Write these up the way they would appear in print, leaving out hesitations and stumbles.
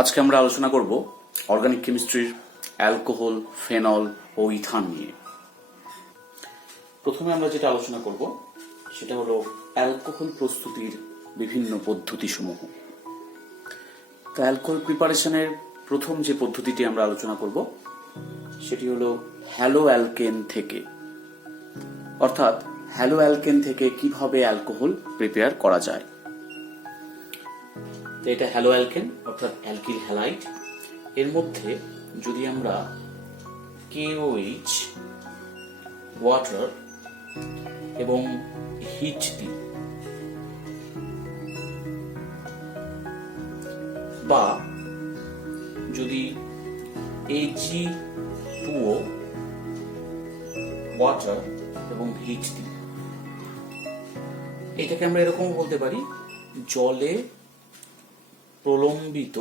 আজকে আমরা আলোচনা করব অর্গানিক কেমিস্ট্রির অ্যালকোহল, ফেনল ও ইথান নিয়ে। প্রথমে আমরা যেটা আলোচনা করব সেটা হলো অ্যালকোহল প্রস্তুতির বিভিন্ন পদ্ধতিসমূহ। তো অ্যালকোহল প্রিপারেশনের প্রথম যে পদ্ধতিটি আমরা আলোচনা করব সেটি হলো হ্যালো অ্যালকেন থেকে, অর্থাৎ হ্যালো অ্যালকেন থেকে কিভাবে অ্যালকোহল প্রিপেয়ার করা যায়। তো এটা হ্যালো অ্যালকেন অর্থাৎ অ্যালকিল হ্যালাইড। এর মধ্যে যদি আমরা KOH, ওয়াটার এবং হিট দিই, বা যদি Ag2O, ওয়াটার এবং হিট দিই, এটাকে আমরা এরকম বলতে পারি জলে প্রলম্বিত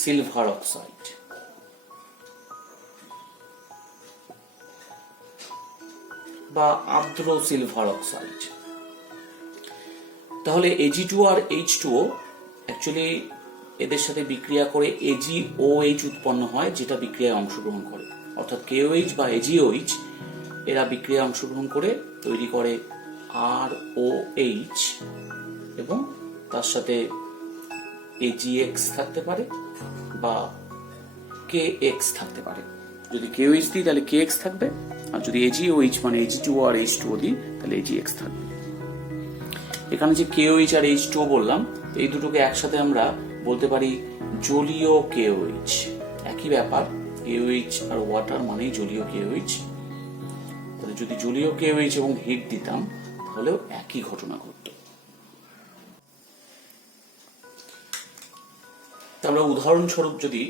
সিলভার অক্সাইড। বা আর্দ্র সিলভার অক্সাইড। তাহলে Ag2 আর H2O অ্যাকচুয়ালি এদের সাথে বিক্রিয়া করে AgOH উৎপন্ন হয়, যেটা বিক্রিয়ায় অংশগ্রহণ করে। অর্থাৎ KOH বা AgOH এরা বিক্রিয়ায় অংশগ্রহণ করে তৈরি করে ROH, এবং তার সাথে AgX থাকতে পারে বা KX থাকতে পারে। যদি KOH দিই তাহলে KX থাকবে, আর যদি AgOH মানে Ag2O আর H2O দিই তাহলে AgX থাকবে। এখানে যে KOH আর H2O বললাম, এই দুটোকে একসাথে আমরা বলতে পারি জলীয় KOH। একই ব্যাপার, KOH আর ওয়াটার মানেই জলীয় KOH। তাহলে যদি জলীয় KOH এবং হিট দিতাম তাহলেও একই ঘটনা ঘটত। আমরা উদাহরণস্বরূপ যদি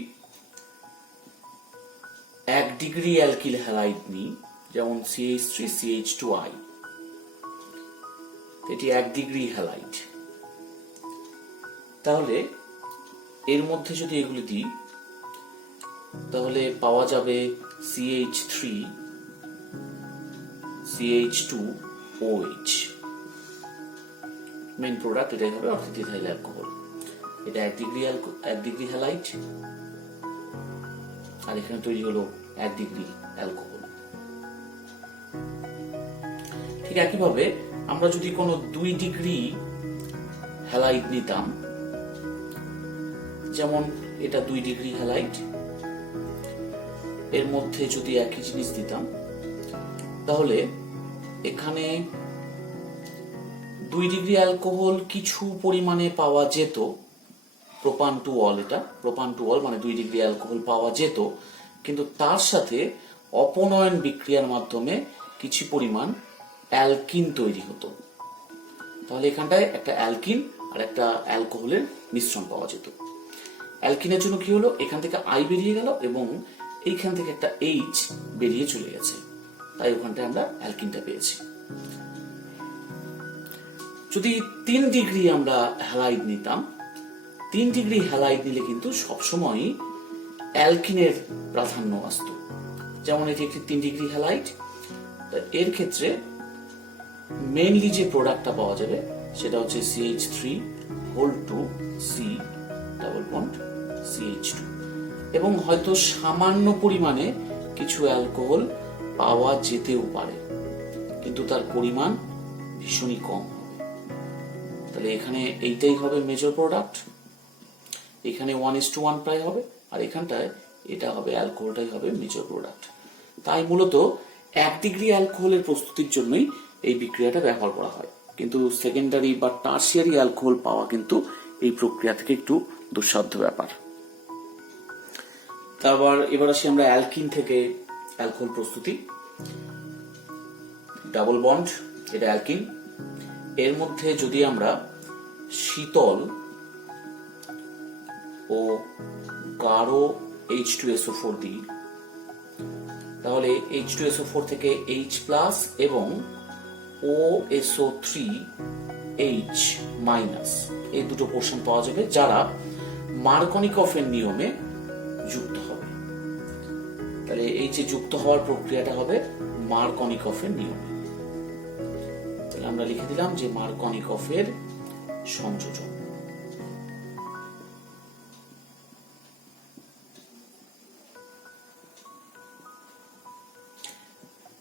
1 ডিগ্রি অ্যালকিল হ্যালাইড নিই, যেমন CH3CH2I, এটি 1 ডিগ্রি হ্যালাইড। তাহলে এর মধ্যে যদি এগুলি দিই তাহলে পাওয়া যাবে CH3CH2OH। মেইন প্রোডাক্ট এটাই হবে, অর্থাৎ ইথাইল অ্যালকোহল। এটা 1 ডিগ্রি হ্যালাইড, আর এখানে তৈরি হলো 1 ডিগ্রি অ্যালকোহল। ঠিক একইভাবে আমরা যদি কোনো 2 ডিগ্রি হ্যালাইড নিতাম, যেমন এটা 2 ডিগ্রি হ্যালাইড, এর মধ্যে যদি একই জিনিস দিতাম তাহলে এখানে 2 ডিগ্রি অ্যালকোহল কিছু পরিমাণে পাওয়া যেত। প্রোপান টু অল, এটা প্রোপান টু অল মানে 2 ডিগ্রি অ্যালকোহল পাওয়া যেত, কিন্তু তার সাথে অপনয়ন বিক্রিয়ার মাধ্যমে কিছু পরিমাণ অ্যালকিন তৈরি হতো। তাহলে এখানটায় একটা অ্যালকিন আর একটা অ্যালকোহলের মিশ্রণ পাওয়া যেত। অ্যালকিনের জন্য কি হলো, এখান থেকে I বেরিয়ে গেল এবং এইখান থেকে একটা H বেরিয়ে চলে গেছে, তাই ওখানটায় আমরা অ্যালকিনটা পেয়েছি। যদি 3 ডিগ্রি আমরা হ্যালাইড নিতাম, 3 ডিগ্রি হ্যালাইড নিলে কিন্তু সবসময় অ্যালকিনের প্রাধান্য আসতো। যেমন এটি একটি 3 ডিগ্রি হ্যালাইড, এর ক্ষেত্রে মেইনলি যে প্রোডাক্টটা পাওয়া যাবে সেটা হচ্ছে CH3(2) C double bond CH2, এবং হয়তো সামান্য পরিমাণে কিছু অ্যালকোহল পাওয়া যেতেও পারে, কিন্তু তার পরিমাণ ভীষণই কম হবে। তাহলে এখানে এইটাই হবে মেজর প্রোডাক্ট, এখানে 1:1 প্রায় হবে, আর এখানটায় এটা হবে, অ্যালকোহলটাই হবে মেজর প্রোডাক্ট। তাই মূলত 1 ডিগ্রি অ্যালকোহলের প্রস্তুতির জন্যই এই বিক্রিয়াটা ব্যবহার করা হয়, কিন্তু সেকেন্ডারি বা টার্সিয়ারি অ্যালকোহল পাওয়া কিন্তু এই প্রক্রিয়া থেকে একটু দুঃসাধ্য ব্যাপার। তারপর এবার আসি আমরা অ্যালকিন থেকে অ্যালকোহল প্রস্তুতি। ডাবল বন্ড, এটা অ্যালকিন। এর মধ্যে যদি আমরা শীতল ও গাঢ় H2SO4 দিই, তাহলে H2SO4 থেকে H+ এবং OSO3H- এই দুটো পোর্শন পাওয়া যাবে, যারা মার্কনিকফের নিয়মে যুক্ত হবে। তাহলে এই যে যুক্ত হওয়ার প্রক্রিয়াটা হবে মার্কনিকফের নিয়মে। তাহলে আমরা লিখে দিলাম যে মার্কনিকফের সংযোজন।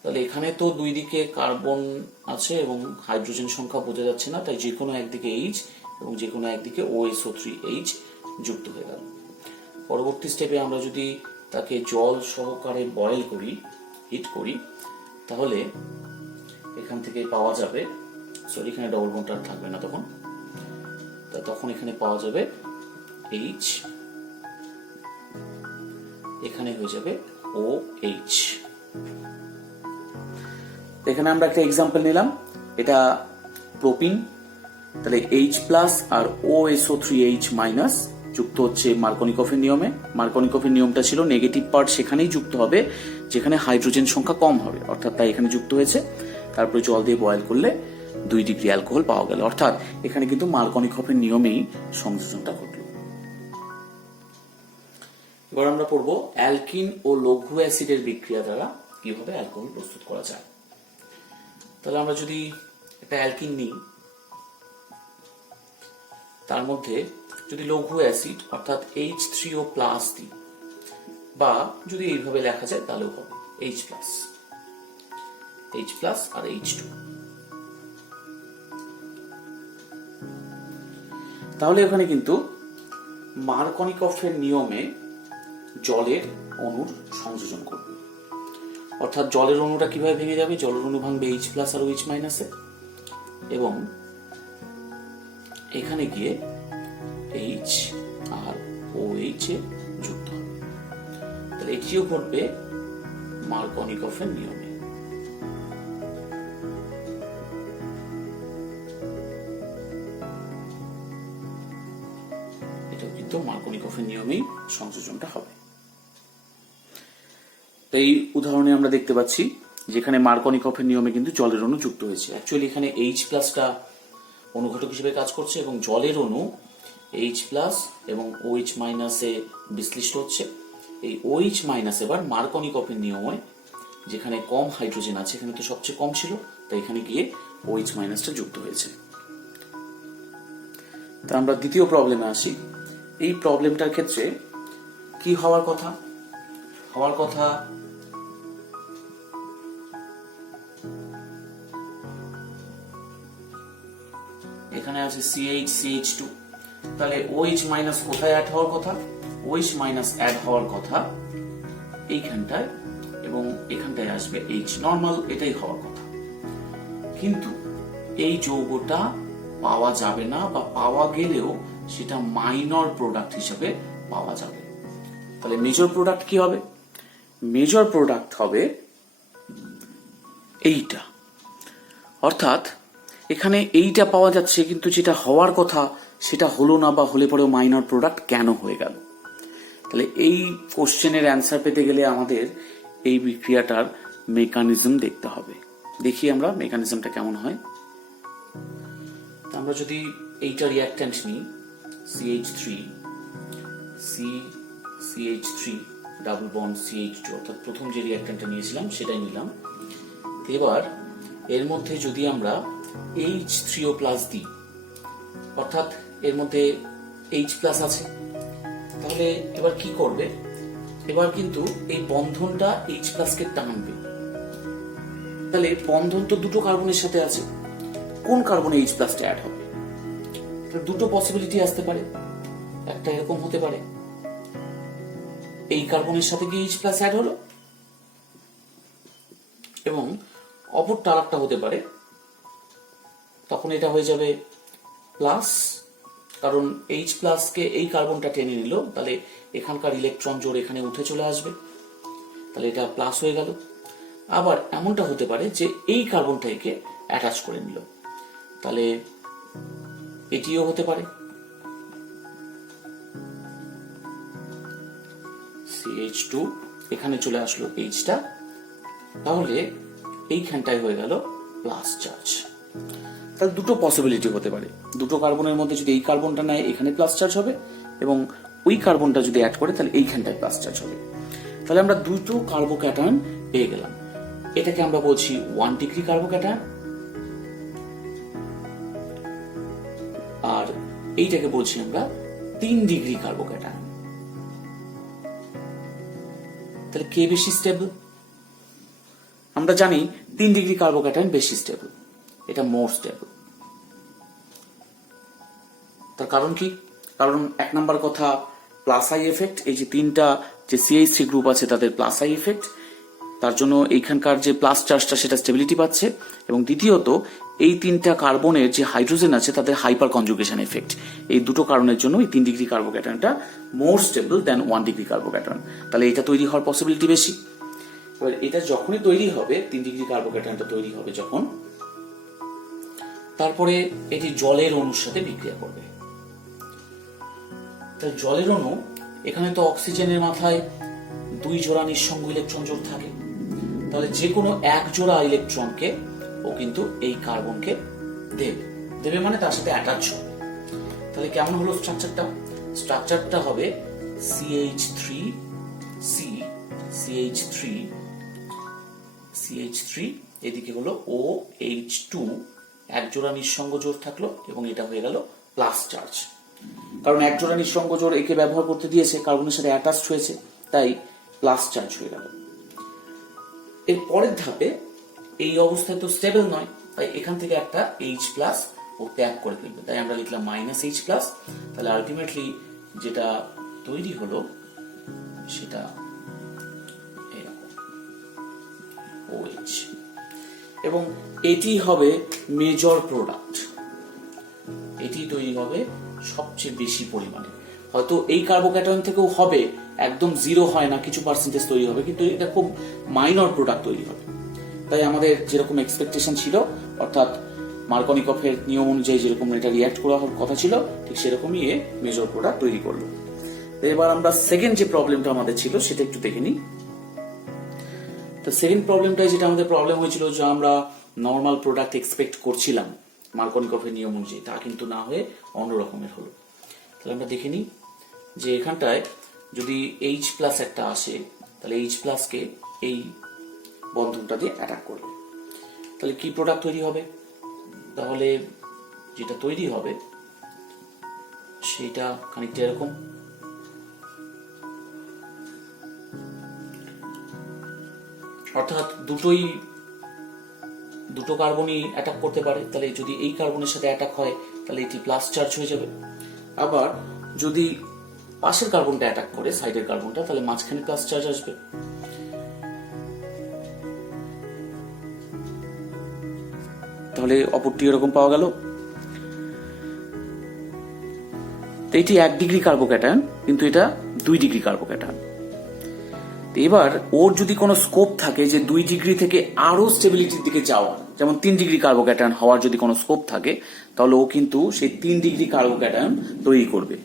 তাহলে এখানে তো দুই দিকে কার্বন আছে এবং হাইড্রোজেন সংখ্যা বোঝা যাচ্ছে না, তাই যে কোনো একদিকে H এবং যে কোনো একদিকে OSO3H যুক্ত হয়ে গেল। পরবর্তী স্টেপে আমরা যদি তাকে জল সহকারে বয়েল করি, হিট করি, তাহলে এখান থেকে পাওয়া যাবে, সরি এখানে ডবল বন্ড আর থাকবে না তখন এখানে পাওয়া যাবে H, এখানে হয়ে যাবে OH। এখানে আমরা একটা এক্সাম্পল নিলাম, এটা প্রোপিন, তাহলে H+ আর OSO3H- যুক্ত হচ্ছে মার্কনিকফের নিয়মে। মার্কনিকফের নিয়মটা ছিল নেগেটিভ পার্ট সেখানেই যুক্ত হবে যেখানে হাইড্রোজেন সংখ্যা কম হবে, অর্থাৎ তাই এখানে যুক্ত হয়েছে। তারপরে জল দিয়ে বয়েল করলে 2 ডিগ্রি অ্যালকোহল পাওয়া গেল, অর্থাৎ এখানে কিন্তু মার্কনিকফের নিয়মেই সংযোজনটা ঘটল। এবার আমরা পড়বো অ্যালকিন ও লঘু অ্যাসিডের বিক্রিয়া দ্বারা কিভাবে অ্যালকোহল প্রস্তুত করা যায়। তাহলে আমরা যদি একটা অ্যালকিন নিই, তার মধ্যে যদি লঘু অ্যাসিড অর্থাৎ H3O+ দিই, বা যদি এইভাবে লেখা যায় তাহলেও হবে H+ আর H2, তাহলে ওখানে কিন্তু মার্কনিকফের নিয়মে জলের অণুর সংযোজন করবে। অর্থাৎ জলের অণুটা কিভাবে ভেঙে যাবে, জলের অণু ভাঙবে H+ আর OH- এবং এখানে গিয়ে H আর OH এ যুক্ত হবে। তাহলে এটিও ঘটবে মার্কনিকফের নিয়মে। এটাও কিন্তু মার্কনিকফের নিয়মেই সংযোজনটা হবে। এই উদাহরণে আমরা দেখতে পাচ্ছি যেখানে মার্কনিকফের নিয়মে কিন্তু জলের অণু যুক্ত হয়েছে। অ্যাকচুয়ালি এখানে H+টা অনুঘটক হিসেবে কাজ করছে এবং জলের অণু H+ এবং OH- এ বিশ্লিষ্ট হচ্ছে। এই OH- এবার মার্কনিকফের নিয়মে যেখানে কম হাইড্রোজেন আছে, এখানে তো সবচেয়ে কম ছিল, তাই এখানে গিয়ে OH- যুক্ত হয়েছে। তা আমরা দ্বিতীয় প্রবলেমে আসি। এই প্রবলেমটার ক্ষেত্রে কি হওয়ার কথা, এখানে আছে CH2, তাহলে OH- কোথায় অ্যাড হওয়ার কথা, OH- অ্যাড হওয়ার কথা এইখানটায়, এবং এখানটায় আসবে H, নর্মাল এটাই হওয়ার কথা। কিন্তু এই যৌগটা পাওয়া যাবে না, বা পাওয়া গেলেও সেটা মাইনর প্রোডাক্ট হিসেবে পাওয়া যাবে। তাহলে মেজর প্রোডাক্ট কি হবে, মেজর প্রোডাক্ট হবে এইটা, অর্থাৎ এখানে এইটা পাওয়া যাচ্ছে কিন্তু যেটা হওয়ার কথা সেটা হলো না, বা হলে পরেও মাইনর প্রোডাক্ট কেন হয়ে গেল। তাহলে এই কোশ্চেনের অ্যান্সার পেতে গেলে আমাদের এই বিক্রিয়াটার মেকানিজম দেখতে হবে। দেখি আমরা মেকানিজমটা কেমন হয়। আমরা যদি এইটা রিঅ্যাক্ট্যান্ট নিই, CH3 ডাবল বন্ড CH2, অর্থাৎ প্রথম যে রিঅ্যাক্ট্যান্টটা নিয়েছিলাম সেটাই নিলাম। এবার এর মধ্যে যদি আমরা H3O+ দিই, অর্থাৎ এর মধ্যে H+ আছে, তাহলে এবার কি করবে, এবার কিন্তু এই বন্ধনটা H+ কে টানবে। তাহলে বন্ধন তো দুটো কার্বনের সাথে আছে, কোন কার্বনে H+ টা অ্যাড হবে? দুটো পসিবিলিটি আসতে পারে, একটা এরকম হতে পারে, এই কার্বনের সাথে গিয়ে H+ অ্যাড হলো, এবং অপরটা আরেকটা হতে পারে, তখন এটা হয়ে যাবে প্লাস, কারণ H+ কে এই কার্বনটা টেনে নিল, তাহলে এখানকার ইলেকট্রন জোড় এখানে উঠে চলে আসবে, তাহলে এটা প্লাস হয়ে গেল। আবার এমনটা হতে পারে যে এই কার্বনটাকে অ্যাটাচ করে নিল, তাহলে এটিও হতে পারে। CH2 এখানে চলে আসলো H-টা, তাহলে এইখানটায় হয়ে গেল প্লাস চার্জ। তাহলে দুটো পসিবিলিটি হতে পারে, দুটো কার্বনের মধ্যে যদি এই কার্বনটা নেয় এখানে প্লাস চার্জ হবে, এবং ওই কার্বনটা যদি অ্যাড করে তাহলে এইখানটায় প্লাস চার্জ হবে। তাহলে আমরা দুটো কার্বোক্যাটায়ন পেয়ে গেলাম। এটাকে আমরা বলছি 1 ডিগ্রি কার্বোক্যাটায়ন, আর এইটাকে বলছি আমরা 3 ডিগ্রি কার্বোক্যাটায়ন। তাহলে কে বেশি স্টেবল? আমরা জানি 3 ডিগ্রি কার্বোক্যাটায়ন বেশি স্টেবল, এটা মোর স্টেবল। তার কারণ কি? কারণ 1 নাম্বার কথা প্লাস আই এফেক্ট, এই যে 3টা যে CH3 গ্রুপ আছে তাদের প্লাস আই এফেক্ট, তার জন্য এইখানকার যে প্লাস চার্জটা সেটা স্টেবিলিটি পাচ্ছে। এবং দ্বিতীয়ত এই 3টা কার্বনের যে হাইড্রোজেন আছে তাদের হাইপার কনজুগেশন এফেক্ট, এই দুটো কারণের জন্য এই 3 ডিগ্রি কার্বোক্যাটায়নটা more stable than 1 degree carbocation. তাহলে এটা তৈরি হওয়ার পসিবিলিটি বেশি। এবার এটা যখনই তৈরি হবে, 3 ডিগ্রি কার্বোক্যাটায়নটা তৈরি হবে যখন, তারপরে এটি জলের অণুর সাথে বিক্রিয়া করবে। তাই জলের অণু, এখানে তো অক্সিজেনের মাথায় 2 জোড়া নিঃসঙ্গ ইলেকট্রন জোড় থাকে, তাহলে যে কোনো 1 জোড়া ইলেকট্রনকে ও কিন্তু এই কার্বনকে দেবে মানে তার সাথে অ্যাটাচ হবে। তাহলে কেমন হলো স্ট্রাকচারটা? স্ট্রাকচারটা হবে CH3 এদিকে হলো OH2, 1 জোড়া নিঃসঙ্গ জোড় থাকলো এবং এটা হয়ে গেল প্লাস চার্জ। কারণ 1 জোড়া নিঃসঙ্গ জোড় একে ব্যবহার করতে দিয়েছে, কার্বনের সাথে অ্যাটাচড হয়েছে, তাই প্লাস চার্জ হয়ে গেল। এর পরের ধাপে এই অবস্থায় তো স্টেবল নয়, তাই এখান থেকে একটা H+ ও ত্যাগ করে ফেলবে, তাই আমরা লিখলাম -H+। তাহলে আলটিমেটলি যেটা তৈরি হলো সেটা এরকম OH, এবং এটি হবে মেজর প্রোডাক্ট, এটি তৈরি হবে সবচেয়ে বেশি পরিমাণে। হয়তো এই কার্বোক্যাটায়ন থেকেও হবে, একদম 0 হয় না, কিছু পার্সেন্টেজ তৈরি হবে, কিন্তু এটা খুব মাইনর প্রোডাক্ট তৈরি হবে। তাই আমাদের যেরকম এক্সপেকটেশন ছিল, অর্থাৎ মার্কনিকফের নিয়ম অনুযায়ী যেরকম এটা রিঅ্যাক্ট করার কথা ছিল, ঠিক সেরকমই এ মেজর প্রোডাক্ট তৈরি করলো। তো এবার আমরা সেকেন্ড যে প্রবলেমটা আমাদের ছিল সেটা একটু দেখে নিই। তো সেকেন্ড প্রবলেমটাই যেটা আমাদের প্রবলেম হয়েছিল, যে আমরা নর্মাল প্রোডাক্ট এক্সপেক্ট করছিলাম মার্কনিকফের নিয়ম অনুযায়ী, তা কিন্তু না হয়ে অন্য রকমের হলো। তাহলে আমরা দেখে নিই যে এখানটায় যদি H+ একটা আসে, তাহলে H+ কে এই বন্ধনটা দিয়ে অ্যাটাক করবে, তাহলে কি প্রোডাক্ট তৈরি হবে? তাহলে যেটা তৈরি হবে সেটা খানিকটা এরকম। অর্থাৎ দুটো কার্বনই অ্যাটাক করতে পারে, তাহলে যদি এই কার্বনের সাথে অ্যাটাক হয় তাহলে এটি প্লাস চার্জ হয়ে যাবে। আবার যদি পাশের কার্বনটা অ্যাটাক করে, সাইডের কার্বনটা, তাহলে মাঝখানে প্লাস চার্জ আসবে। তাহলে অপরটি এরকম পাওয়া গেল। এটি 1 ডিগ্রি কার্বোক্যাটায়ন, কিন্তু এটা 2 ডিগ্রি কার্বোক্যাটায়ন। এবার ওর যদি কোনো স্কোপ থাকে যে 2 ডিগ্রি থেকে আরো স্টেবিলিটির দিকে যাওয়া, যেমন 3 ডিগ্রি কার্বোক্যাটায়ন হওয়ার যদি কোনো স্কোপ থাকে, তাহলে ও কিন্তু সেই 3 ডিগ্রি কার্বোক্যাটায়ন তৈরি করবে।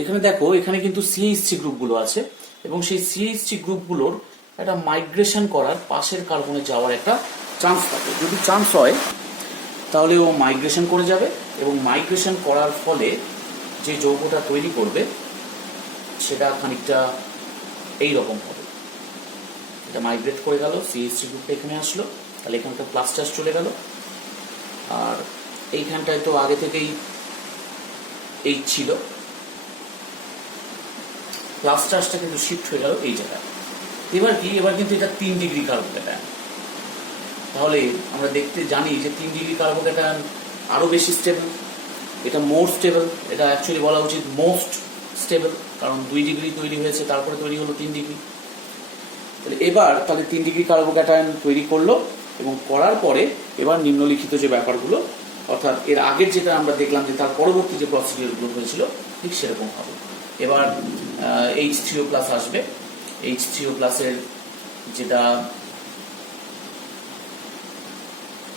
এখানে দেখো, এখানে কিন্তু CH3 গ্রুপগুলো আছে, এবং সেই CH3 গ্রুপগুলোর একটা মাইগ্রেশন করার, পাশের কার্বনে যাওয়ার একটা চান্স থাকে। যদি চান্স হয় তাহলে ও মাইগ্রেশন করে যাবে, এবং মাইগ্রেশন করার ফলে যে যৌগটা তৈরি করবে সেটা খানিকটা এইরকম হবে। এটা মাইগ্রেট করে গেল, CH3 গ্রুপটা এখানে আসলো, তাহলে এখানটা প্লাস চার্জ চলে গেল, আর এইখানটায় তো আগে থেকেই H ছিল, প্লাস চার্জটা কিন্তু শিফট হয়ে গেল এই জায়গায়। এবার কিন্তু এটা 3 ডিগ্রি কার্বোক্যাটায়ন। তাহলে আমরা দেখতে জানি যে 3 ডিগ্রি কার্বোক্যাটায়ন আরো বেশি স্টেবল, এটা মোর স্টেবল, এটা অ্যাকচুয়ালি বলা উচিত মোস্ট স্টেবল, কারণ 2 ডিগ্রি তৈরি হয়েছে, তারপরে তৈরি হলো 3 ডিগ্রি। তাহলে 3 ডিগ্রি কার্বোক্যাটায়ন তৈরি করলো, এবং করার পরে এবার নিম্নলিখিত যে ব্যাপারগুলো, অর্থাৎ এর আগের যেটা আমরা দেখলাম যে তার পরবর্তী যে প্রসিডিওরগুলো হয়েছিল ঠিক সেরকম হবে। এবার H3O+ আসবে। H3O+ এর যেটা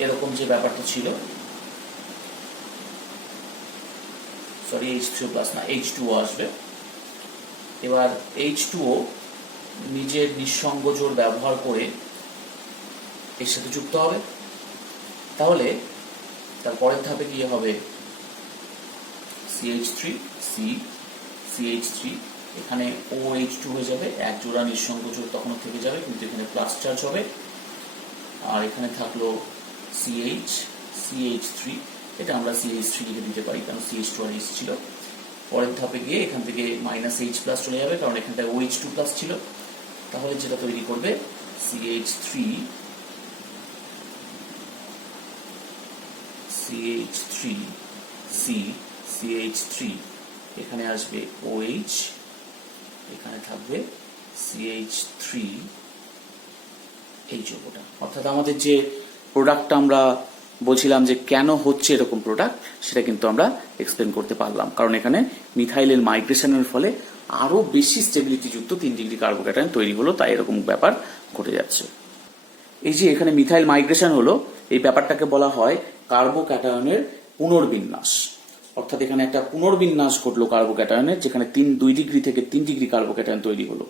এরকম যে ব্যাপারটা ছিল, সরি H3O+ না, H2O আসবে। এবার H2O নিজের নিঃসঙ্গ জোড় ব্যবহার করে এর সাথে যুক্ত হবে। তাহলে তার পরের ধাপে কি হবে? CH3 এখানে OH2 হয়ে যাবে, 1 জোড়া নিঃসঙ্গ জোড় তখন থেকে যাবে, কিন্তু এখানে প্লাস চার্জ হবে। আর এখানে থাকলো CH, CH3, এটা আমরা CH3 লিখে দিতে পারি, কারণ CH2 আর H ছিল। পরের ধাপে গিয়ে এখান থেকে -H প্লাস চলে যাবে, কারণ এখানটায় OH2 প্লাস ছিল। তাহলে যেটা তৈরি করবে CH3 C CH3, এখানে আসবে OH, এখানে থাকবে CH3 এই যৌগটা। অর্থাৎ আমাদের যে প্রোডাক্টটা আমরা বলছিলাম যে কেন হচ্ছে এরকম প্রোডাক্ট, সেটা কিন্তু আমরা এক্সপ্লেন করতে পারলাম, কারণ এখানে মিথাইলের মাইগ্রেশনের ফলে আরো বেশি স্টেবিলিটি যুক্ত 3 ডিগ্রি কার্বোক্যাটায়ন তৈরি হলো, তাই এরকম ব্যাপার ঘটে যাচ্ছে। এই যে এখানে মিথাইল মাইগ্রেশন হলো, এই ব্যাপারটাকে বলা হয় কার্বোক্যাটায়নের পুনর্বিন্যাস। অর্থাৎ এখানে একটা পুনর্বিন্যাস ঘটলো কার্বোক্যাটায়নের, যেখানে 2 ডিগ্রি থেকে 3 ডিগ্রি কার্বোক্যাটায়ন তৈরি হলো।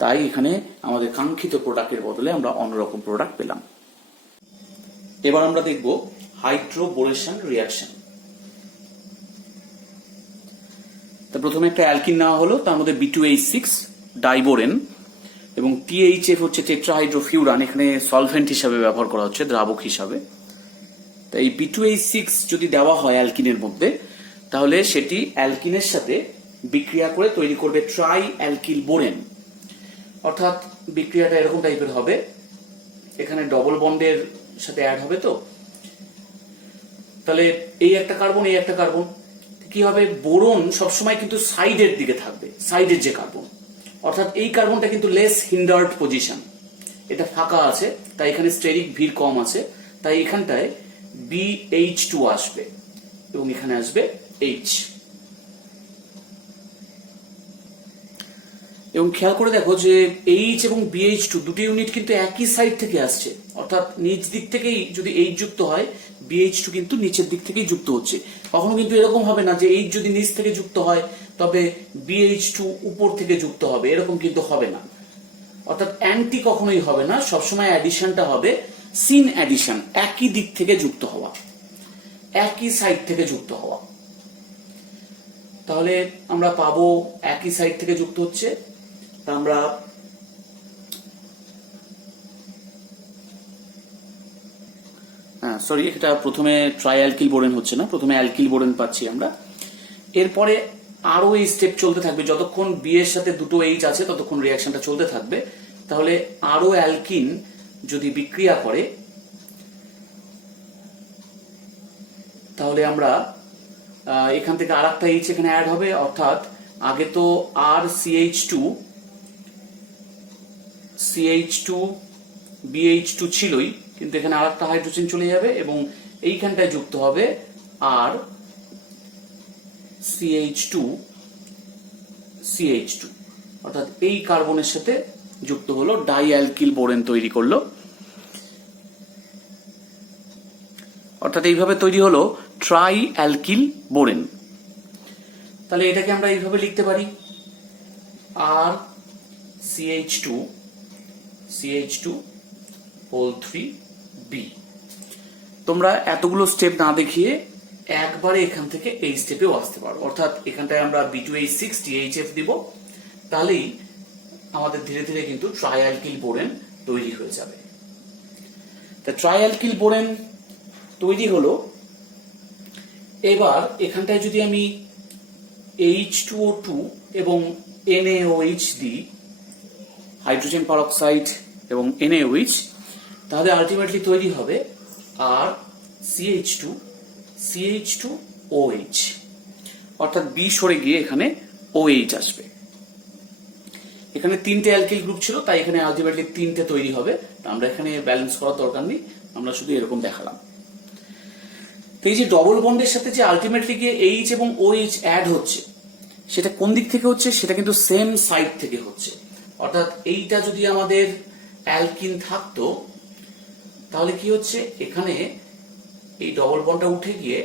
তাই এখানে আমাদের কাঙ্ক্ষিত প্রোডাক্টের বদলে আমরা অন্যরকম প্রোডাক্ট পেলাম। এবার আমরা দেখব হাইড্রোবোরেশন রিঅ্যাকশন। তা প্রথমে একটা অ্যালকিন নেওয়া হলো, তার মধ্যে B2H6 ডাইবোরেন এবং THF হচ্ছে টেট্রাহাইড্রোফিউরান, এখানে সলভেন্ট হিসাবে ব্যবহার করা হচ্ছে, দ্রাবক হিসাবে। তাই এই B2H6 যদি দেওয়া হয় অ্যালকিনের মধ্যে, তাহলে সেটি অ্যালকিনের সাথে বিক্রিয়া করে তৈরি করবে ট্রাই অ্যালকিল বোরেন। অর্থাৎ বিক্রিয়াটা এরকম টাইপের হবে, এখানে ডবল বন্ডের সাথে অ্যাড হবে। তো তাহলে এই একটা কার্বন, এই একটা কার্বন, কি হবে, বোরন সবসময় কিন্তু সাইডের দিকে থাকবে, সাইডের যে কার্বন। অর্থাৎ এই কার্বনটা কিন্তু লেস হিন্ডার্ড পজিশন, এটা ফাঁকা আছে, তাই এখানে স্টেরিক ভিড় কম আছে, তাই এখানটায় BH2 আসবে এবং এখানে আসবে H। এবং খেয়াল করে দেখো যে H এবং BH2 দুটি ইউনিট কিন্তু একই সাইড থেকে আসছে, অর্থাৎ নিচ দিক থেকেই যদি H যুক্ত হয়, BH2 কিন্তু নিচের দিক থেকেই যুক্ত হচ্ছে। কখনো কিন্তু এরকম হবে না যে H যদি নিচ থেকে যুক্ত হয় তবে BH2 উপর থেকে যুক্ত হবে, এরকম কিন্তু হবে না। অর্থাৎ অ্যান্টি কখনোই হবে না, সবসময় অ্যাডিশনটা হবে সিন অ্যাডিশন, একই দিক থেকে যুক্ত হওয়া, একই সাইড থেকে যুক্ত হওয়া। তাহলে আমরা পাবো একই সাইড থেকে যুক্ত হচ্ছে। আমরা সরি, এটা প্রথমে ট্রাই অ্যালকিল বোরেন হচ্ছে না, প্রথমে অ্যালকিল বোরেন পাচ্ছি আমরা। এরপরে আরো এই স্টেপ চলতে থাকবে, যতক্ষণ বি এর সাথে দুটো এইচ আছে ততক্ষণ রিঅ্যাকশনটা চলতে থাকবে। তাহলে আরো অ্যালকিন যদি বিক্রিয়া করে, তাহলে আমরা এখান থেকে আর একটা এইচ এখানে অ্যাড হবে। অর্থাৎ আগে তো CH2 BH2 ছিলই, কিন্তু এখানে আর একটা হাইড্রোজেন চলে যাবে এবং এইখানটায় যুক্ত হবে আর CH2 অর্থাৎ এই কার্বনের সাথে যুক্ত হলো, ডাই অ্যালকিল বোরেন তৈরি করলো। অর্থাৎ এইভাবে তৈরি হলো ট্রাই অ্যালকিল বোরেন। তাহলে এটাকে আমরা এইভাবে লিখতে পারি, আর CH2 হোল 3B। তোমরা এতগুলো স্টেপ না দেখিয়ে একবারে এখান থেকে এই স্টেপেও আসতে পারো। অর্থাৎ এখানটায় আমরা B2H6 THF দিব, তাহলেই আমাদের ধীরে ধীরে কিন্তু ট্রাইঅ্যালকিল বোরেন তৈরি হয়ে যাবে। তা ট্রাইঅ্যালকিল বোরেন তৈরি হলো। এবার এখানটায় যদি আমি H2O2 এবং NaOH দিই, হাইড্রোজেন পারঅক্সাইড এবং NaOH, তাহলে আলটিমেটলি তৈরি হবে আর CH2OH। অর্থাৎ বি সরে গিয়ে এখানে OH আসবে। এখানে তিনটে অ্যালকিল গ্রুপ ছিল, তাই এখানে আলটিমেটলি তিনটে তৈরি হবে। আমরা এখানে ব্যালেন্স করার দরকার নেই, আমরা শুধু এরকম দেখালাম। তো এই যে ডবল বন্ডের সাথে যে আলটিমেটলি গিয়ে H এবং OH অ্যাড হচ্ছে, সেটা কোন দিক থেকে হচ্ছে, সেটা কিন্তু সেম সাইড থেকে হচ্ছে। অর্থাৎ এইটা যদি আমাদের অ্যালকিন থাকতো, তাহলে কি হচ্ছে, এখানে এই ডবল বন্ডটা উঠে গিয়ে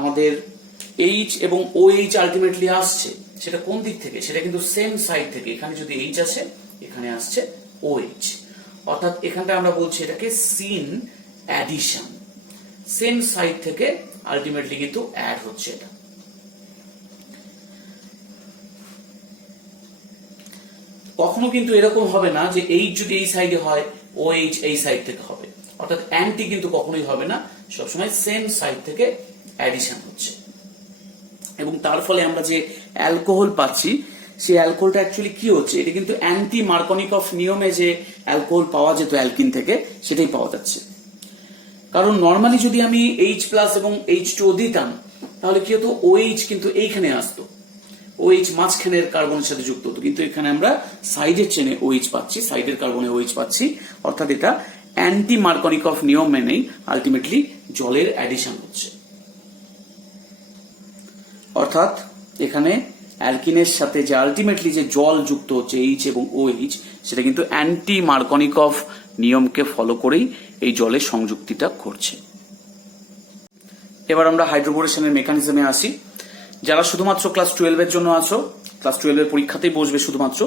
আমাদের H এবং OH আলটিমেটলি আসছে। সেটা কোন দিক থেকে, সেটা কিন্তু সেম সাইড থেকে। এখানে যদি H আছে, এখানে আসছে OH। অর্থাৎ এখানটা আমরা বলছি এটাকে সিন অ্যাডিশন, সেম সাইড থেকে আলটিমেটলি কিন্তু অ্যাড হচ্ছে এটা। কখনো কিন্তু এরকম হবে না যে H যদি এই সাইডে হয়, OH এই সাইড থেকে হবে। অর্থাৎ অ্যান্টি কিন্তু কখনোই হবে না, সবসময় সেম সাইড থেকে অ্যাডিশন হচ্ছে। এবং তার ফলে আমরা যে অ্যালকোহল পাচ্ছি, সেই অ্যালকোহলটা অ্যাকচুয়ালি কি হচ্ছে, এটা কিন্তু অ্যান্টি মার্কনিকফ নিয়মে যে অ্যালকোহল পাওয়া যেত অ্যালকিন থেকে, সেটাই পাওয়া যাচ্ছে। কারণ নর্মালি যদি আমি H+ এবং H2O দিতাম, তাহলে কি হতো, OH কিন্তু এইখানে আসতো, OH মাঝখানের কার্বনের সাথে যুক্ত হতো, কিন্তু এখানে আমরা সাইডের চেনে OH পাচ্ছি, সাইডের কার্বনে OH পাচ্ছি, অর্থাৎ এটা অ্যান্টি মার্কনিকফ নিয়ম মেনেই আলটিমেটলি জলের অ্যাডিশন হচ্ছে। অর্থাৎ এখানে অ্যালকিনের সাথে যে আলটিমেটলি যে জল যুক্ত হচ্ছে H এবং OH, সেটা কিন্তু অ্যান্টি মার্কনিকফ নিয়মকে ফলো করেই এই জলের সংযুক্তিটা ঘটছে। এবার আমরা হাইড্রোবোরেশনের মেকানিজমে আসি। যারা শুধুমাত্র ক্লাস 12-এর জন্য আছো, ক্লাস 12-এর পরীক্ষাতেই বসবে শুধুমাত্র,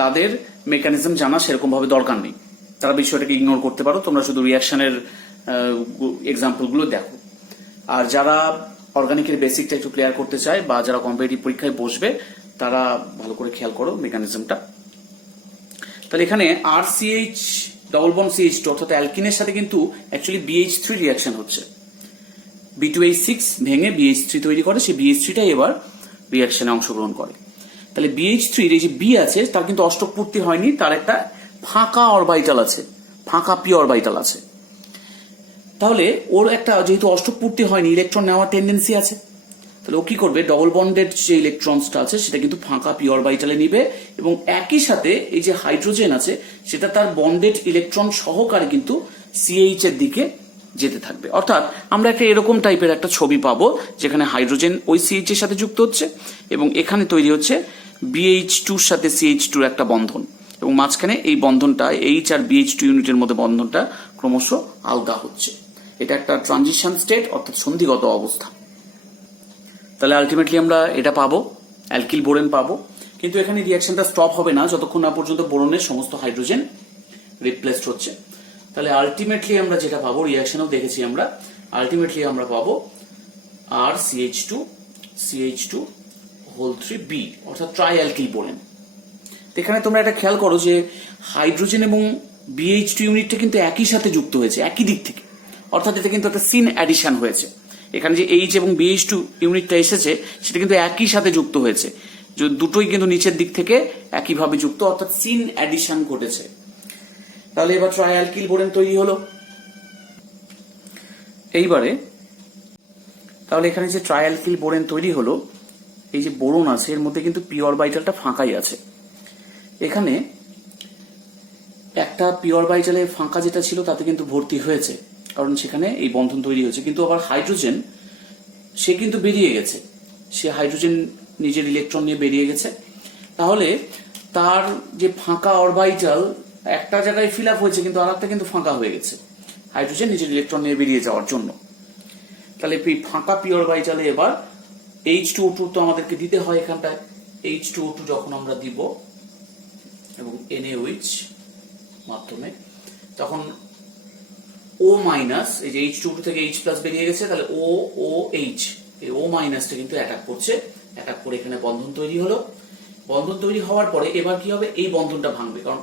তাদের মেকানিজম জানা সেরকম ভাবে দরকার নেই, তারা বিষয়টাকে ইগনোর করতে পারো, তোমরা শুধু রিয়াকশনের এক্সাম্পলগুলো দেখো। আর যারা অর্গানিকের বেসিকটা একটু ক্লিয়ার করতে চায় বা যারা কম্পিটিটিভ পরীক্ষায় বসবে, তারা ভালো করে খেয়াল করো মেকানিজমটা। তাহলে এখানে RCH ডবল বন্ড CH2 অর্থাৎ অ্যালকিনের সাথে কিন্তু অ্যাকচুয়ালি BH3 রিয়াকশন হচ্ছে। B2H6 ভেঙে BH3 তৈরি করে, সেই BH3টাই এবার রিয়াকশনে অংশগ্রহণ করে। তাহলে BH3 এই যে বি আছে, তার কিন্তু অষ্টক পূর্তি হয়নি, তার একটা ফাঁকা অরবাইটাল আছে, ফাঁকা পি অরবাইটাল আছে। তাহলে ওর একটা যেহেতু অষ্টক পূর্তি হয়নি, ইলেকট্রন নেওয়ার টেন্ডেন্সি আছে, তাহলে ও কি করবে, ডবল বন্ডেড যে ইলেকট্রনসটা আছে সেটা কিন্তু ফাঁকা পি অরবাইটালে নিবে, এবং একই সাথে এই যে হাইড্রোজেন আছে সেটা তার বন্ডেড ইলেকট্রন সহকারে কিন্তু CH এর দিকে যেতে থাকবে। অর্থাৎ আমরা একটা এরকম টাইপের একটা ছবি পাবো, যেখানে হাইড্রোজেন ওই CH এর সাথে যুক্ত হচ্ছে এবং এখানে তৈরি হচ্ছে BH2-র সাথে CH2-র একটা বন্ধন, এবং মাঝখানে এই বন্ধনটা H আর BH2 ইউনিটের মধ্যে বন্ধনটা ক্রমশ আলগা হচ্ছে। এটা একটা ট্রানজিশন স্টেট, অর্থাৎ সন্ধিগত অবস্থা। তাহলে আলটিমেটলি আমরা এটা পাবো, অ্যালকিল বোরেন পাবো। কিন্তু এখানে রিয়াকশনটা স্টপ হবে না যতক্ষণ না পর্যন্ত বোরনের সমস্ত হাইড্রোজেন রিপ্লেসড হচ্ছে। তাহলে আলটিমেটলি আমরা যেটা পাবো, রিয়াকশনেও দেখেছি আমরা, আলটিমেটলি আমরা পাবো RCH2CH2 3B অর্থাৎ ট্রাই অ্যালকিল বোরেন। এখানে তোমরা এটা খেয়াল করো যে হাইড্রোজেন এবং BH2 ইউনিটটা কিন্তু একই সাথে যুক্ত হয়েছে, একই দিক থেকে, অর্থাৎ এটা কিন্তু একটা সিন অ্যাডিশন হয়েছে। এখানে যে H এবং BH2 ইউনিটটা এসেছে সেটা কিন্তু একই সাথে যুক্ত হয়েছে, দুটোই কিন্তু নিচের দিক থেকে একইভাবে যুক্ত, অর্থাৎ সিন অ্যাডিশন ঘটেছে। তাহলে এবার ট্রাইঅ্যালকিল বোরেন তৈরি হলো। এইবারে তাহলে এখানে যে ট্রাইঅ্যালকিল বোরেন তৈরি হলো, এই যে বোরন আছে এর মধ্যে কিন্তু পি অরবাইটালটা ফাঁকাই আছে। এখানে একটা পি অরবাইটালে ফাঁকা যেটা ছিল তাতে কিন্তু ভর্তি হয়েছে, কারণ সেখানে এই বন্ধন তৈরি হয়েছে। কিন্তু আবার হাইড্রোজেন সে কিন্তু বেরিয়ে গেছে, সে হাইড্রোজেন নিজের ইলেকট্রন নিয়ে বেরিয়ে গেছে। তাহলে তার যে ফাঁকা অরবাইটাল একটা জায়গায় ফিল আপ হয়েছে, কিন্তু আর একটা কিন্তু ফাঁকা হয়ে গেছে হাইড্রোজেন নিজের ইলেকট্রন নিয়ে বেরিয়ে যাওয়ার জন্য। তাহলে ফাঁকা পি অরবাইটালে এবার H2O2 তো আমাদেরকে দিতে হয় এখানটায়। H2O2 যখন আমরা দিব এবং NaOH মাধ্যমে, তখন O মাইনাস, এই যে H2O2 থেকে H+ বেরিয়ে গেছে, তাহলে OOH, এই O মাইনাসটা কিন্তু অ্যাটাক করছে, অ্যাটাক করে এখানে বন্ধন তৈরি হলো। বন্ধন তৈরি হওয়ার পরে এবার কি হবে, এই বন্ধনটা ভাঙবে, কারণ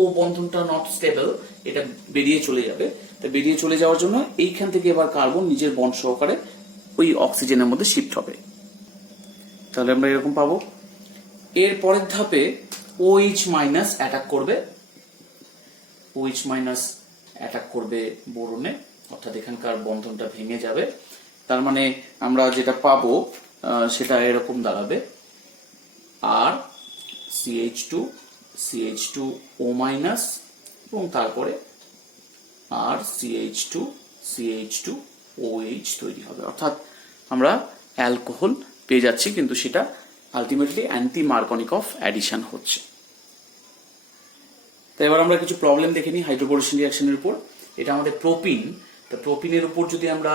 ও বন্ধনটা নট স্টেবল, এটা বেরিয়ে চলে যাবে। তাই বেরিয়ে চলে যাওয়ার জন্য এইখান থেকে এবার কার্বন নিজের বন্ড সহকারে ওই অক্সিজেনের মধ্যে শিফট হবে। তাহলে আমরা এরকম পাবো। এর পরের ধাপে OH মাইনাস অ্যাটাক করবে, OH মাইনাস অ্যাটাক করবে বোরনে, অর্থাৎ এখানকার বন্ধনটা ভেঙে যাবে। তার মানে আমরা যেটা পাবো সেটা এরকম দাঁড়াবে, আর CH2CH2O মাইনাস এবং তারপরে আর CH2CH2OH তৈরি হবে। অর্থাৎ আমরা অ্যালকোহল পেয়ে যাচ্ছি, কিন্তু সেটা আলটিমেটলি অ্যান্টি মার্কনিকফ অ্যাডিশন হচ্ছে। তো এবার আমরা কিছু প্রবলেম দেখে নিই হাইড্রোবোরেশন রিঅ্যাকশনের উপর। এটা আমাদের প্রোপিন। তো প্রোপিনের উপর যদি আমরা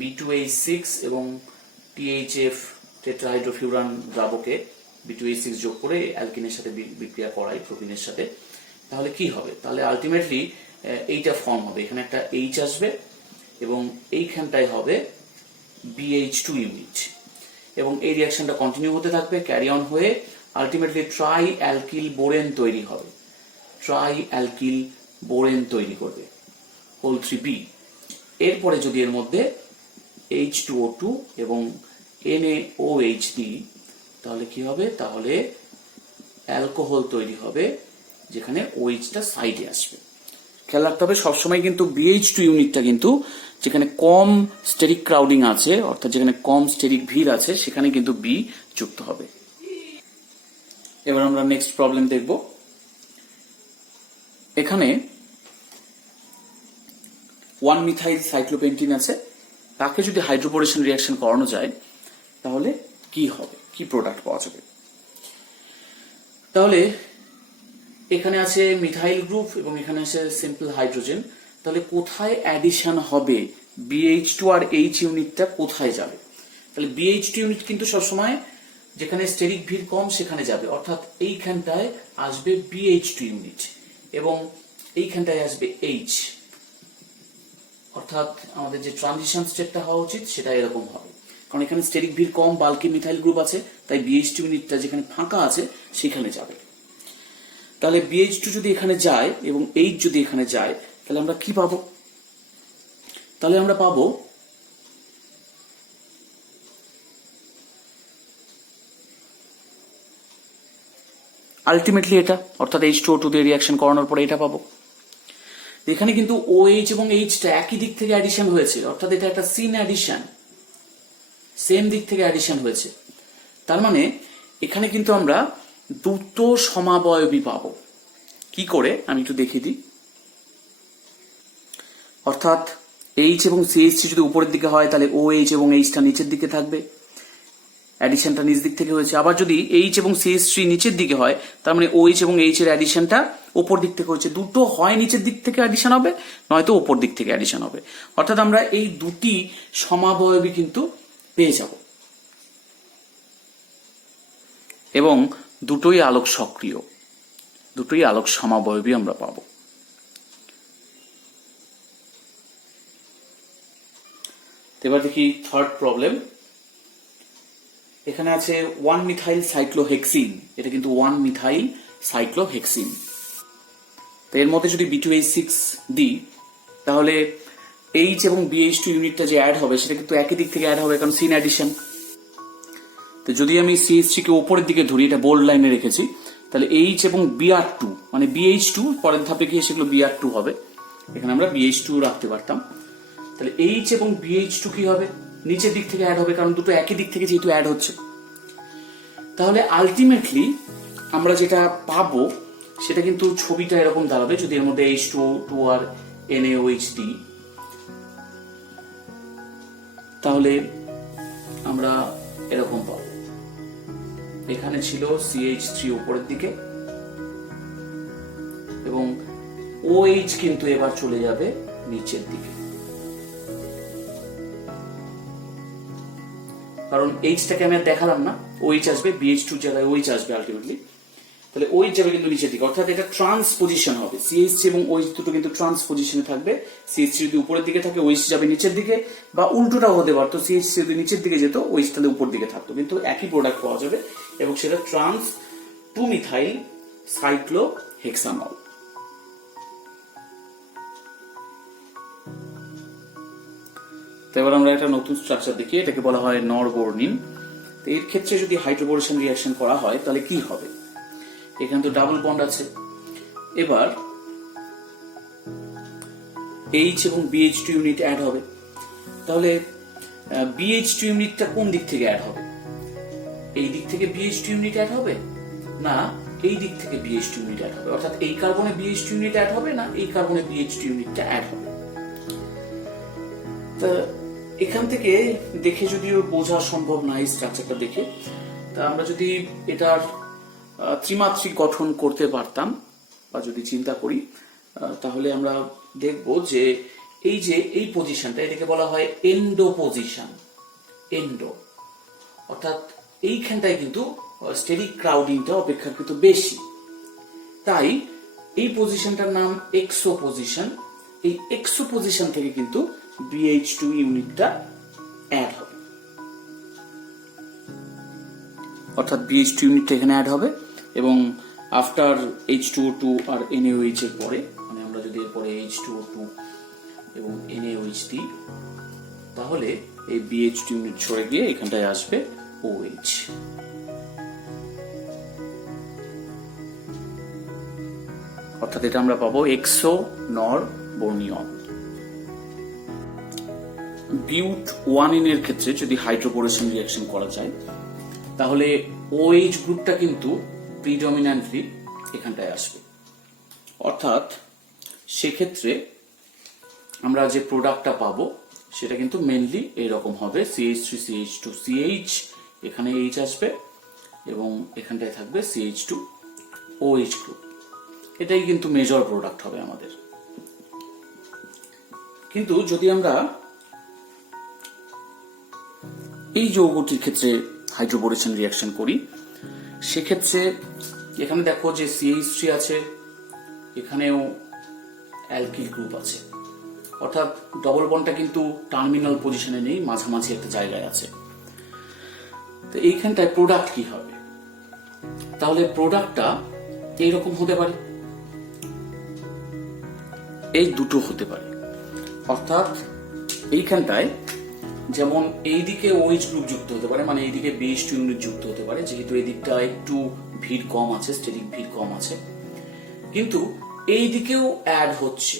B2H6 এবং THF টেট্রাহাইড্রোফিউরান দ্রাবকে B2H6 যোগ করে অ্যালকিনের সাথে বিক্রিয়া করাই প্রোপিনের সাথে, তাহলে কি হবে, তাহলে আলটিমেটলি এইটা ফর্ম হবে, এখানে একটা H আসবে এবং এইখানটায় হবে BH2 ইউনিট, এবং এই রিঅ্যাকশনটা কন্টিনিউ হতে থাকবে, ক্যারি অন হয়ে আলটিমেটলি ট্রাই অ্যালকিল বোরেন তৈরি হবে, ট্রাই অ্যালকিল বোরেন তৈরি করবে। Whole 3b। এরপরে যদি এর মধ্যে H2O2 এবং NaOH দিই তাহলে কি হবে, তাহলে অ্যালকোহল তৈরি হবে যেখানে OH-টা সাইডে আসবে। খেয়াল রাখতে হবে সবসময় কিন্তু BH2 ইউনিটটা কিন্তু যেখানে কম স্টেরিক ক্রাউডিং আছে, অর্থাৎ যেখানে কম স্টেরিক ভিড় আছে, সেখানে কিন্তু B যুক্ত হবে। এবার আমরা নেক্সট প্রবলেম দেখব। এখানে 1-মিথাইল সাইক্লোপেন্টিন আছে, তাকে যদি হাইড্রোবোরেশন রিঅ্যাকশন করানো যায় তাহলে কি হবে, কি প্রোডাক্ট পাওয়া যাবে। তাহলে এখানে আছে মিথাইল গ্রুপ এবং এখানে আছে সিম্পল হাইড্রোজেন। তাহলে কোথায় অ্যাডিশন হবে, BH2 আর H ইউনিটটা কোথায় যাবে? তাহলে BH2 ইউনিট কিন্তু সবসময় যেখানে স্টেরিক ভিড় কম সেখানে যাবে, অর্থাৎ এইখানটায় আসবে BH2 ইউনিট এবং এইখানটায় আসবে H, অর্থাৎ আমাদের যে ট্রানজিশন স্টেটটা হওয়া উচিত সেটা এরকম হবে, কারণ এখানে স্টেরিক ভিড় কম, বাল্কি মিথাইল গ্রুপ আছে, তাই BH2 ইউনিটটা যেখানে ফাঁকা আছে সেখানে যাবে। তাহলে BH2 যদি এখানে যায় এবং H যদি এখানে যায় তাহলে আমরা কি পাবো? তাহলে আমরা পাবো আলটিমেটলি এটা, অর্থাৎ H2O2 দিয়ে রিঅ্যাকশন করানোর পরে এটা পাবো। এখানে কিন্তু OH এবং H-টা একই দিক থেকে অ্যাডিশন হয়েছে, অর্থাৎ এটা একটা সিন অ্যাডিশন, সেম দিক থেকে অ্যাডিশন হয়েছে। তার মানে এখানে কিন্তু আমরা দুটো সমাবয়বী পাবো। কি করে আমি একটু দেখিয়ে দিই। অর্থাৎ H এবং CH3 যদি উপরের দিকে হয় তাহলে OH এবং H-টা নিচের দিকে থাকবে, অ্যাডিশনটা নিচ দিক থেকে হয়েছে। আবার যদি H এবং CH3 নিচের দিকে হয় তার মানে OH এবং H এর অ্যাডিশনটা উপর দিক থেকে হচ্ছে। দুটো হয় নিচের দিক থেকে অ্যাডিশন হবে, নয়তো উপর দিক থেকে অ্যাডিশন হবে, অর্থাৎ আমরা এই দুটি সমাবয়বী কিন্তু পেয়ে যাব এবং দুটোই আলোক সক্রিয়, দুটোই আলোক সমাবয়বী আমরা পাবো। এবার দেখি থার্ড প্রবলেম। এখানে আছে 1-মিথাইল সাইক্লোহেক্সিন, এটা কিন্তু 1-মিথাইল সাইক্লোহেক্সিন। তো এর মধ্যে যদি B2H6 দিই তাহলে H এবং BH2 ইউনিটটা যে অ্যাড হবে সেটা কিন্তু একই দিক থেকে অ্যাড হবে, কারণ সিন অ্যাডিশন। তো যদি আমি CH3 কে উপরের দিকে ধরি, এটা বোল্ড লাইনে রেখেছি, তাহলে H এবং Br2 মানে BH2 পরের ধাপে গিয়ে সেগুলো Br2 হবে, এখানে আমরা BH2 রাখতে পারতাম। তাহলে H এবং BH2 কি হবে, নিচের দিক থেকে অ্যাড হবে, কারণ দুটো একই দিক থেকে যেহেতু অ্যাড হচ্ছে। তাহলে আলটিমেটলি আমরা যেটা পাবো সেটা কিন্তু ছবিটা এরকম দাঁড়াবে। যদি এর মধ্যে H2O2 আর NaOH দিই তাহলে আমরা এরকম পাবো। এখানে ছিল CH3 উপরের দিকে এবং OH কিন্তু এবার চলে যাবে নিচের দিকে, কারণ H-টাকে আমি আর দেখালাম না, OH আসবে, BH2 জায়গায় OH আসবে আলটিমেটলি। তাহলে OH যাবে কিন্তু নিচের দিকে, অর্থাৎ এটা ট্রান্সপোজিশন হবে। CH3 এবং OH দুটো কিন্তু ট্রান্সপোজিশনে থাকবে। CH3 যদি উপরের দিকে থাকে OH যাবে নিচের দিকে, বা উল্টোটাও হতে পারতো, CH3 যদি নিচের দিকে যেত OH তাহলে উপর দিকে থাকতো, কিন্তু একই প্রোডাক্ট পাওয়া যাবে এবং সেটা ট্রান্স 2-মিথাইল সাইক্লোহেক্সানল। তো এবার আমরা একটা নতুন স্ট্রাকচার দেখি, এটাকে বলা হয় নরবোর্নিন। তো এর ক্ষেত্রে যদি হাইড্রোবোরেশন রিঅ্যাকশন করা হয় তাহলে কি হবে? এখানে তো ডাবল বন্ড আছে। এবার H এবং BH2 ইউনিট অ্যাড হবে, তাহলে BH2 ইউনিটটা কোন দিক থেকে অ্যাড হবে? এই দিক থেকে BH2 ইউনিট অ্যাড হবে, না এই দিক থেকে BH2 ইউনিট অ্যাড হবে? অর্থাৎ এই কার্বনে BH2 ইউনিট অ্যাড হবে, না এই কার্বনে BH2 ইউনিটটা অ্যাড হবে? তা এখান থেকে দেখে যদিও বোঝা সম্ভব না এই স্ট্রাকচারটা দেখে, তা আমরা যদি এটার ত্রিমাত্রিক গঠন করতে পারতাম বা যদি চিন্তা করি তাহলে আমরা দেখব যে এই পজিশনটা, এটাকে বলা হয় এন্ডো পজিশন। এন্ডো অর্থাৎ এইখানটায় কিন্তু স্টেরিক ক্রাউডিংটা অপেক্ষাকৃত বেশি, তাই এই পজিশনটার নাম এক্সো পজিশন। এই এক্সো পজিশন থেকে কিন্তু BH2 ইউনিটটা অ্যাড হবে, অর্থাৎ BH2 ইউনিটটা এখানে অ্যাড হবে এবং আফটার H2O2 আর NaOH এর পরে, মানে আমরা যদি এরপরে H2O2 এবং NaOH দিই, তাহলে এই BH2 ইউনিট সরে গিয়ে এখানটায় আসবে OH। অর্থাৎ এটা আমরা পাবো এক্সোনরবোনিয়ন। বিউট-1N এর ক্ষেত্রে যদি হাইড্রোবোরেশন রিঅ্যাকশন করা যায়, তাহলে OH গ্রুপটা কিন্তু প্রিডমিন্যান্টলি এখানটায় আসবে। অর্থাৎ সেক্ষেত্রে আমরা যে প্রোডাক্টটা পাবো সেটা কিন্তু মেনলি এইরকম হবে, CH3CH2CH, এখানে H আসবে এবং এখানটায় থাকবে CH2OH গ্রুপ। এটাই কিন্তু মেজর প্রোডাক্ট হবে আমাদের। কিন্তু যদি আমরা এই যৌগটির ক্ষেত্রে হাইড্রোবোরেশন রিঅ্যাকশন করি, সেক্ষেত্রে এখানে দেখো যে CH3 আছে, এখানেও অ্যালকিল গ্রুপ আছে, অর্থাৎ ডবল বন্ডটা কিন্তু টার্মিনাল পজিশনে নেই, মাঝামাঝি একটা জায়গায় আছে। তো এইখানটায় প্রোডাক্ট কি হবে? তাহলে প্রোডাক্টটা এইরকম হতে পারে, এই দুটো হতে পারে। অর্থাৎ এইখানটায় যেমন এইদিকে OH গ্রুপ যুক্ত হতে পারে, মানে এইদিকে BH2 ইউনিট যুক্ত হতে পারে, যেহেতু এই দিকটা একটু ভিড় কম আছে, স্টেরিক ভিড় কম আছে, কিন্তু এইদিকেও অ্যাড হচ্ছে,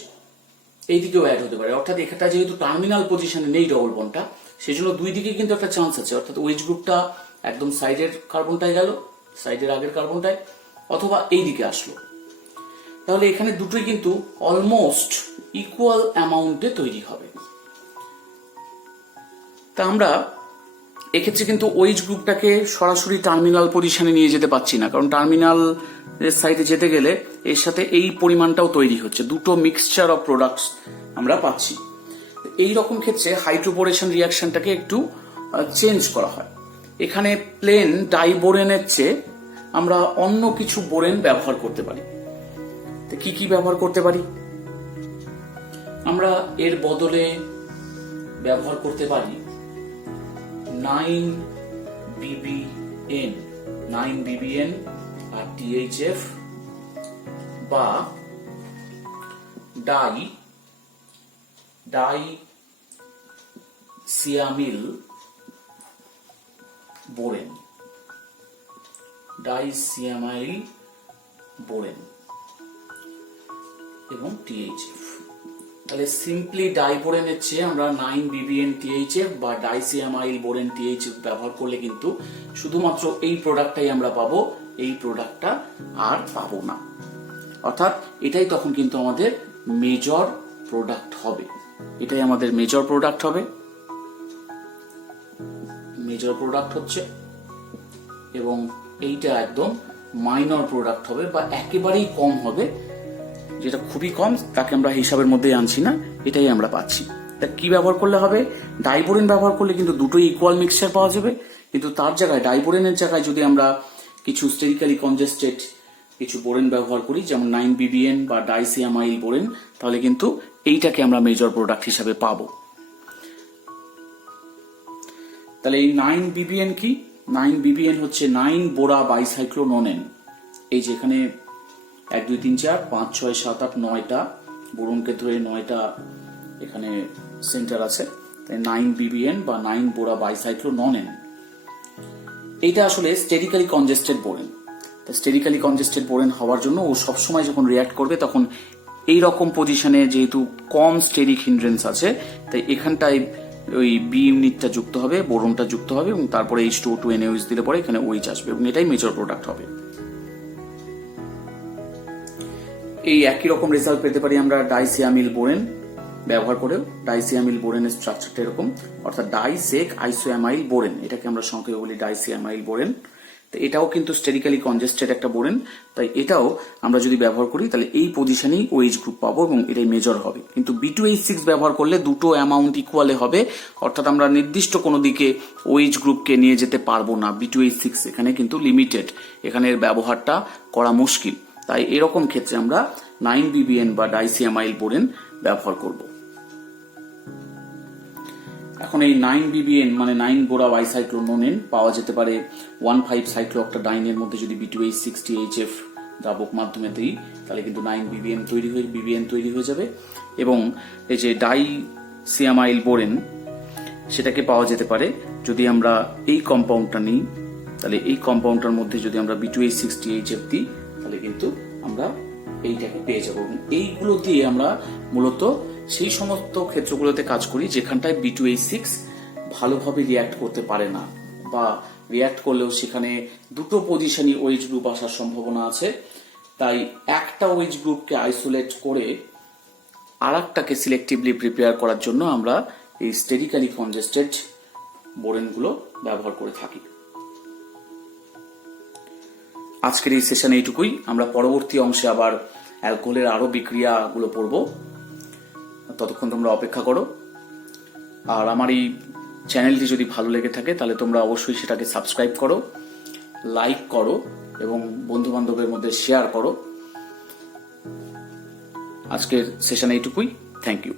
এইদিকেও অ্যাড হতে পারে। অর্থাৎ এখানটা যেহেতু টার্মিনাল পজিশনে নেই ডবল বন্ডটা, সেই জন্য দুই দিকে কিন্তু একটা চান্স আছে। অর্থাৎ OH গ্রুপটা একদম সাইডের কার্বনটায় গেল, সাইডের আগের কার্বনটায়, অথবা এই দিকে আসলো। তাহলে এখানে দুটোই কিন্তু অলমোস্ট ইকুয়াল অ্যামাউন্টে তৈরি হবে। তা আমরা এক্ষেত্রে কিন্তু OH গ্রুপটাকে সরাসরি টার্মিনাল পজিশনে নিয়ে যেতে পারছি না, কারণ টার্মিনাল সাইডে যেতে গেলে এর সাথে এই পরিমাণটাও তৈরি হচ্ছে, দুটো মিক্সচার অফ প্রোডাক্টস আমরা পাচ্ছি। এই রকম ক্ষেত্রে হাইড্রোবোরেশন রিঅ্যাকশনটাকে একটু চেঞ্জ করা হয়। এখানে প্লেন ডাইবোরেনের চেয়ে আমরা অন্য কিছু বোরেন ব্যবহার করতে পারি। কি কি ব্যবহার করতে পারি? আমরা এর বদলে ব্যবহার করতে পারি 9BBN আর THF, বা ডাইসিয়ামিল বোরেন, এবং THF। তাহলে সিম্পলি ডাইবোরেনের চেয়ে আমরা 9BBN THF বা ডাইসিয়ামাইল বোরেন THF ব্যবহার করলে কিন্তু শুধুমাত্র এই প্রোডাক্টটাই আমরা পাবো, এই প্রোডাক্টটা আর পাবো না। অর্থাৎ এটাই তখন কিন্তু আমাদের মেজর প্রোডাক্ট হবে, এটাই আমাদের মেজর প্রোডাক্ট হবে, মেজর প্রোডাক্ট হচ্ছে, এবং এইটা একদম মাইনর প্রোডাক্ট হবে বা একেবারেই কম হবে, যেটা খুবই কম তাকে আমরা হিসাবের মধ্যে আনছি না, এটাই আমরা পাচ্ছি। তা কি ব্যবহার করলে হবে? ডাইবোরেন ব্যবহার করলে কিন্তু দুটোই ইকুয়াল মিক্সচার পাওয়া যাবে, কিন্তু তার জায়গায় ডাইবোরেনের জায়গায় যদি আমরা কিছু স্টেরিক্যালি কনজেস্টেড কিছু বোরেন ব্যবহার করি, যেমন 9BBN বা ডাইসিয়ামাইল বোরেন, তাহলে কিন্তু এইটাকে আমরা মেজর প্রোডাক্ট হিসাবে পাবো। তাহলে এই 9BBN কি? 9BBN হচ্ছে 9 বোরা বাইসাইক্লোনোনেন। এই যে এখানে 1 2 3 4 5 6 7 8 9টা বোরনকে ধরে 9টা এখানে সেন্টার আছে, তাই 9BBN বা 9 বোরা বাইসাইক্লোনোনেন। এইটা আসলে স্টেরিক্যালি কনজেস্টেড বোরেন। স্টেরিক্যালি কনজেস্টেড বোরেন হওয়ার জন্য ও সবসময় যখন রিঅ্যাক্ট করবে তখন এই রকম পজিশনে, যেহেতু কম স্টেরিক হিন্ড্রেন্স আছে, তাই এখানটায় ওই বি ইউনিটটা যুক্ত হবে, বোরনটা যুক্ত হবে, এবং তারপরে H2O2 NaOH দিলে পরে এখানে OH আসবে, এবং এটাই মেজর প্রোডাক্ট হবে। এই একই রকম রেজাল্ট পেতে পারি আমরা ডাইসিয়ামিল বোরেন ব্যবহার করেও। ডাইসিয়ামিল বোরেনের স্ট্রাকচারটা এরকম, অর্থাৎ ডাইসেক আইসোঅ্যামাইল বোরেন, এটাকে আমরা সংক্ষেপে বলি ডাইসিয়ামাইল বোরেন। তো এটাও কিন্তু স্টেরিক্যালি কনজেস্টেড একটা বোরেন, তাই এটাও আমরা যদি ব্যবহার করি তাহলে এই পজিশনেই OH গ্রুপ পাবো এবং এটাই মেজর হবে। কিন্তু B2H6 ব্যবহার করলে দুটো অ্যামাউন্ট ইকুয়ালে হবে, অর্থাৎ আমরা নির্দিষ্ট কোনো দিকে OH গ্রুপকে নিয়ে যেতে পারবো না। B2H6 এখানে কিন্তু লিমিটেড, এখানে এর ব্যবহারটা করা মুশকিল, তাই এরকম ক্ষেত্রে আমরা 9BBN বা ডাইসিয়ামাইল বোরেন ব্যবহার করব। এখন এই 9BBN মানে 9 বোরা বাইসাইক্লোনোনেন পাওয়া যেতে পারে 1,5 সাইক্লোঅক্টাডাইনের মধ্যে যদি B2H6 THF দ্রাবক মাধ্যমে দিই তাহলে কিন্তু 9 BBN তৈরি হয়ে যাবে। এবং এই যে ডাইসিয়ামাইল বোরেন সেটাকে পাওয়া যেতে পারে যদি আমরা এই কম্পাউন্ডটা নিই, তাহলে এই কম্পাউন্ডটার মধ্যে যদি আমরা B2H60HF দিই তাহলে কিন্তু আমরা এইটাকে পেয়ে যাবো। এবং এইগুলো দিয়ে আমরা মূলত সেই সমস্ত ক্ষেত্রগুলোতে কাজ করি যেখানটায় B2H6 ভালোভাবে রিয়াক্ট করতে পারে না, বা রিয়াক্ট করলেও সেখানে দুটো পজিশনই OH গ্রুপ আসার সম্ভাবনা আছে। তাই একটা OH গ্রুপকে আইসোলেট করে আরেকটাকে সিলেক্টিভলি প্রিপেয়ার করার জন্য আমরা এই স্টেরিক্যালি কনজেস্টেড বোরেনগুলো ব্যবহার করে থাকি। আজকের এই সেশন এইটুকুই। আমরা পরবর্তী অংশে আবার অ্যালকোহলের আরো বিক্রিয়াগুলো পড়ব, ততক্ষণ তোমরা অপেক্ষা করো। আর আমার এই চ্যানেলটি যদি ভালো লেগে থাকে তাহলে তোমরা অবশ্যই সেটাকে সাবস্ক্রাইব করো, লাইক করো এবং বন্ধু বান্ধবের মধ্যে শেয়ার করো। আজকের সেশন এইটুকুই। Thank you.